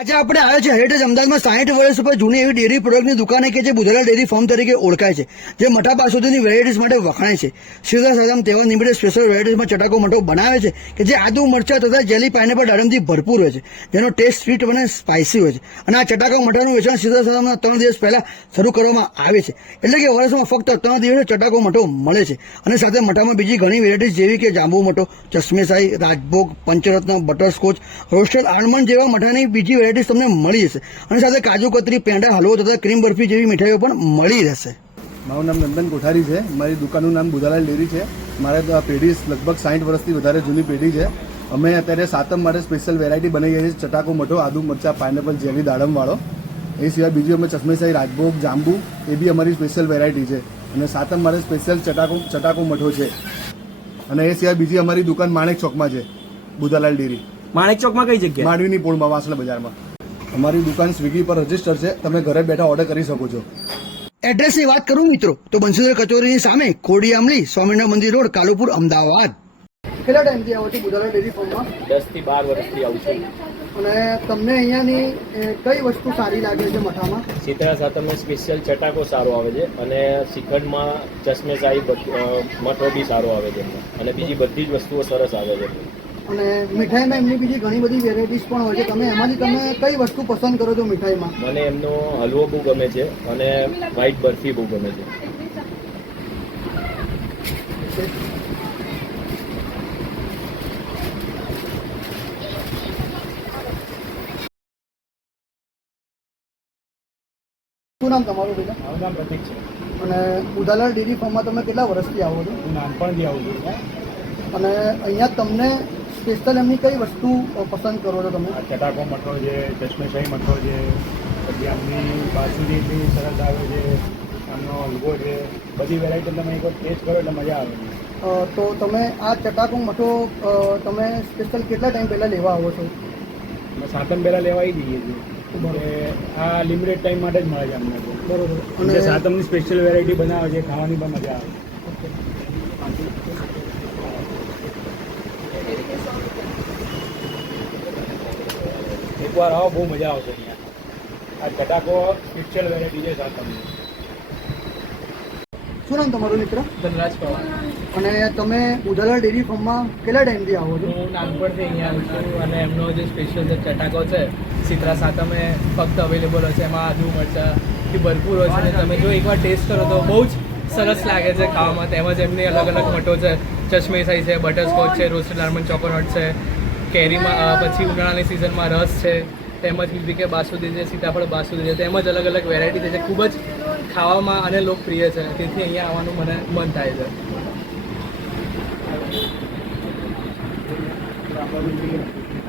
આજે આપણે આવ્યા છે હેરિટેજ અમદાવાદમાં 60 વર્ષ ઉપર જૂની એવી ડેરી પ્રોડક્ટની દુકાને કે જે બુધાલાલ ડેરી ફાર્મ તરીકે ઓળખાય છે, જે મઠા બાસુંદીની વેરાયટીઝ માટે વખણાય છે. સીધા સાધામ તહેવાર નિમિત્તે સ્પેશિયલ વેરાયટીઝમાં ચટાકો મઠો બનાવે છે કે જે આદુ મરચા તથા જેલી પાઇનેપલ દાડમથી ભરપૂર હોય છે, જેનો ટેસ્ટ સ્વીટ અને સ્પાઇસી હોય છે. અને આ ચટાકો મઠાનું વેચાણ સીધા સાધામના 3 દિવસ પહેલા શરૂ કરવામાં આવે છે, એટલે કે વર્ષમાં ફક્ત 3 દિવસે ચટાકો મઠો મળે છે. અને સાથે મઠામાં બીજી ઘણી વેરાયટીઝ જેવી કે જાંબુ મઠો, ચશ્મેશાહી, રાજભોગ, પંચરત્ન, બટરસ્કોચ, રોસ્ટેડ આલમંડ જેવા મઠાની બીજી વેરાયટીઝ તમને મળી જશે. અને સાથે કાજુ કતરી, પેંડા, હલવો તથા ક્રીમ બરફી જેવી મીઠાઈઓ પણ મળી રહેશે. મારું નામ નંદન કોઠારી છે. મારી દુકાનનું નામ બુધાલાલ ડેરી છે. મારે તો આ પેઢી લગભગ 60 વર્ષથી વધારે જૂની પેઢી છે. અમે અત્યારે સાતમ માટે સ્પેશિયલ વેરાયટી બનાવીએ છીએ, ચટાકો મઠો, આદુ મરચા, પાઇનેપલ, જેલી, દાડમવાળો. એ સિવાય બીજું અમે ચશ્મેશાહી, રાજભોગ, જાંબુ એ બી અમારી સ્પેશિયલ વેરાયટી છે. અને સાતમ માટે સ્પેશિયલ ચટાકો મઠો છે. અને એ સિવાય બીજી અમારી દુકાન માણેક ચોકમાં છે, બુધાલાલ ડેરી. માણેક ચોકમાં કઈ જગ્યાએ? માંડવીની પોળમાં, વાસણા બજારમાં. અમારી દુકાન સ્વિગી પર રજીસ્ટર છે, તમે ઘરે બેઠા ઓર્ડર કરી શકો છો. એડ્રેસની વાત કરું મિત્રો તો બંસીધર કચોરીની સામે ખોડી આમલી, સ્વામિનારાયણ મંદિર રોડ, કાલુપુર, અમદાવાદ. કેટલા ટાઈમથી આવો છો બુધાલાલ ડેરી ફાર્મમાં? 10 થી 12 વર્ષથી આવું છું. અને તમને અહીંયાની કઈ વસ્તુ સારી લાગે છે મઠામાં? શીતળા સાતમનો સ્પેશિયલ ચટાકો સારો આવે છે અને શ્રીખંડમાં ચશ્મેશાહી મઠો બી સારો આવે છે અને બીજી બધી જ વસ્તુઓ સરસ આવે છે. અને મીઠાઈમાં એમની બીજી ઘણી બધી વેરાયટીઝ પણ હોય છે. એમાંથી તમે કઈ વસ્તુ પસંદ કરો છો મીઠાઈમાં? મને એમનો હલવો બહુ ગમે છે અને વ્હાઈટ બરફી બહુ ગમે છે. શું નામ તમારું બેટા? મારું નામ પ્રતિક છે. અને બુધાલાલ ડેરી ફાર્મમાં તમે કેટલા વર્ષથી આવો છો? હું નાનપણથી આવું છું. અને અહીંયા તમને સ્પેશિયલ એમની કઈ વસ્તુ પસંદ કરો છો તમે? આ ચટાકો મઠો છે, ચશ્મેશાહી મઠો છે, પછી આમની બાસુંદી એટલી સરસ આવે છે, આમનો હલવો છે, બધી વેરાયટી તમે એકવાર ટેસ્ટ કરો એટલે મજા આવે છે. તો તમે આ ચટાકો મઠો તમે સ્પેશિયલ કેટલા ટાઈમ પહેલાં લેવા આવો છો? અમે સાતમ પહેલાં લેવા આવી જઈએ છીએ. એટલે આ લિમિટેડ ટાઈમ માટે જ મળે છે અમને. બરોબર. અને સાતમની સ્પેશિયલ વેરાયટી બનાવે છે, ખાવાની પણ મજા આવે. એકવાર આવો, બહુ મજા આવશે અહીંયા. આ ચટાકો સ્પેશિયલ વેરાયટી છે સાતમની. શું નામ તમારું મિત્ર? ધનરાજ પવાર. અને તમે બુધાલાલ ડેરી ફાર્મમાં કેટલા ટાઈમથી આવો છો? હું નાનપણથી અહીંયા આવું છું અને એમનો જે સ્પેશિયલ જે ચટાકો છે શીતળા સાતમે ફક્ત અવેલેબલ હોય છે. એમાં આદુ મરચાંથી ભરપૂર હોય છે અને તમે જો એકવાર ટેસ્ટ કરો તો બહુ જ સરસ લાગે છે ખાવામાં. તેમજ એમની અલગ અલગ મઠો છે, ચશ્મેશાહી છે, બટરસ્કોચ છે, રોસ્ટેડ આલમંડ ચોકોનટ છે, કેરીમાં પછી ઉનાળાની સિઝનમાં રસ છે, તેમજ બીજી કે બાસુંદી છે, સીતાફળ બાસુંદી છે, તેમજ અલગ અલગ વેરાયટી છે જે ખૂબ જ ખાવામાં અને લોકપ્રિય છે. તેથી અહીંયા આવવાનું મને મન થાય છે.